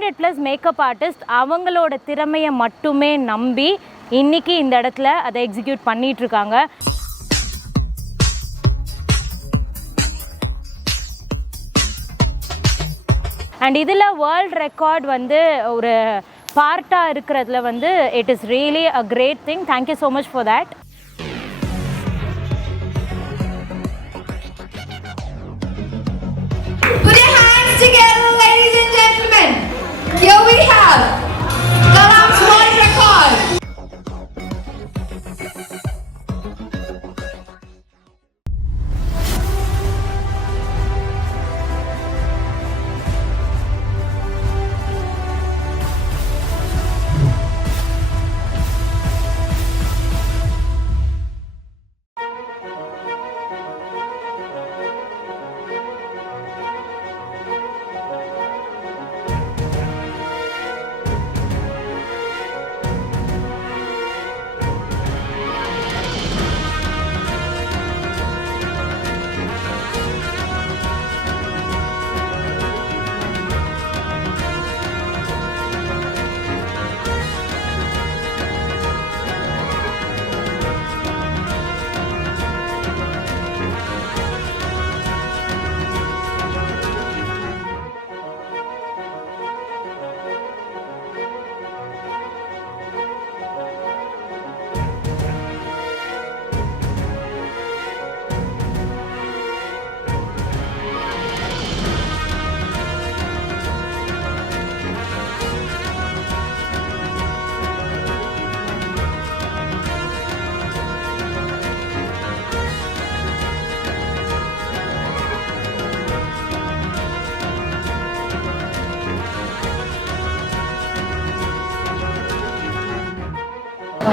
500+ makeup artist அவங்களோட திறமையை மட்டுமே நம்பி இன்னைக்கு இந்த இடத்துல அதை எக்ஸிக்யூட் பண்ணிட்டு இருக்காங்க. அண்ட் இதில் வேர்ல்ட் ரெக்கார்ட் வந்து ஒரு பார்ட்டாக இருக்கிறதுல வந்து it is really a great thing. Thank you so much for that. Put your hands together, ladies and gentlemen. Here we have Kalam's world record.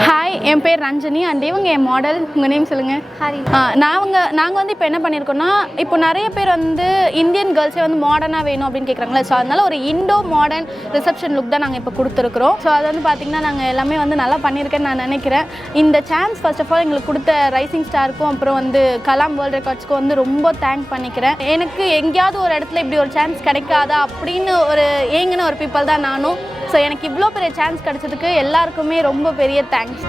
Hi, என் பேர் ரஞ்சனி அண்ட் இவங்க என் மாடல். உங்கள் நேம் சொல்லுங்கள். ஹரி. நாங்கள் வந்து இப்போ என்ன பண்ணியிருக்கோன்னா, இப்போ நிறைய பேர் வந்து இந்தியன் கேர்ள்ஸே வந்து மாடர்னாக வேணும் அப்படின்னு கேட்குறாங்களே. ஸோ அதனால ஒரு இண்டோ மாடர்ன் ரிசப்ஷன் லுக் தான் நாங்கள் இப்போ கொடுத்துருக்குறோம். ஸோ அது வந்து பார்த்திங்கன்னா நாங்கள் எல்லாமே வந்து நல்லா பண்ணியிருக்கேன்னு நான் நினைக்கிறேன். இந்த சான்ஸ் ஃபர்ஸ்ட் ஆஃப் ஆல் எங்களுக்கு கொடுத்த ரைசிங் ஸ்டாருக்கும் அப்புறம் வந்து கலாம் வேர்ல்ட் ரெக்கார்ட்ஸ்க்கும் வந்து ரொம்ப தேங்க் பண்ணிக்கிறேன். எனக்கு எங்கேயாவது ஒரு இடத்துல இப்படி ஒரு சான்ஸ் கிடைக்காதா அப்படின்னு ஒரு ஏங்கின ஒரு பீப்பிள் தான் நானும். ஸோ எனக்கு இவ்வளோ பெரிய சான்ஸ் கிடைச்சதுக்கு எல்லாருக்குமே ரொம்ப பெரிய thanks.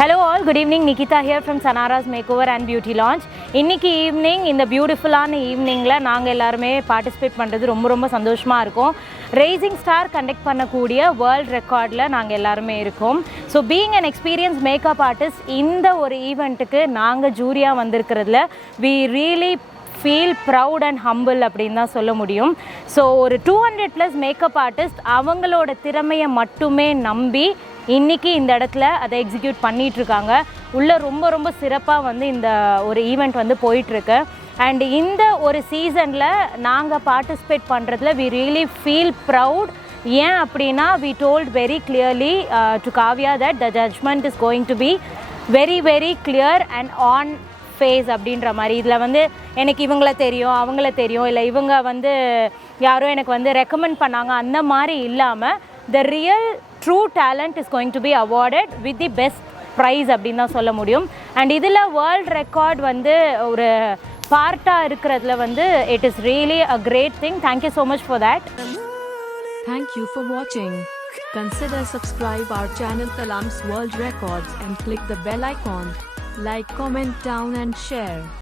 Hello all, good evening. Nikita here from Sanara's Makeover and Beauty Launch. இன்றைக்கி ஈவினிங் இந்த பியூட்டிஃபுல்லான ஈவினிங்கில் நாங்கள் எல்லாருமே பார்ட்டிசிபேட் பண்ணுறது ரொம்ப ரொம்ப சந்தோஷமாக இருக்கும். ரைசிங் ஸ்டார் கண்டக்ட் பண்ணக்கூடிய வேர்ல்ட் ரெக்கார்டில் நாங்கள் எல்லாருமே இருக்கோம். So being an experience makeup artist இந்த ஒரு ஈவெண்ட்டுக்கு நாங்கள் ஜூரியாக வந்திருக்கிறதுல we really feel proud and humble அப்படின்னு தான் சொல்ல முடியும். ஸோ ஒரு 200+ மேக்கப் ஆர்டிஸ்ட் அவங்களோட திறமையை மட்டுமே நம்பி இன்றைக்கி இந்த இடத்துல அதை எக்ஸிக்யூட் பண்ணிகிட்ருக்காங்க. உள்ளே ரொம்ப ரொம்ப சிறப்பாக வந்து இந்த ஒரு ஈவெண்ட் வந்து போயிட்டுருக்கு. அண்ட் இந்த ஒரு சீசனில் நாங்கள் பார்ட்டிசிபேட் பண்ணுறதுல வி ரியலி ஃபீல் ப்ரவுட். ஏன் அப்படின்னா we told very clearly to Kavya that the judgment is going to be very very clear and on face அப்படின்ற மாதிரி. இதில் வந்து எனக்கு இவங்கள தெரியும் அவங்கள தெரியும் இல்லை இவங்க வந்து யாரோ எனக்கு வந்து ரெக்கமெண்ட் பண்ணாங்க அந்த மாதிரி இல்லாமல் the real true talent is going to be awarded with the best prize அப்படின்னு தான் சொல்ல முடியும். அண்ட் இதில் வேர்ல்ட் ரெக்கார்ட் வந்து ஒரு பார்ட்டாக இருக்கிறதுல வந்து it is really a great thing. Thank you so much for that. Thank you for watching. Consider subscribe our channel Kalams World Records and click the bell icon. Like, comment down and share.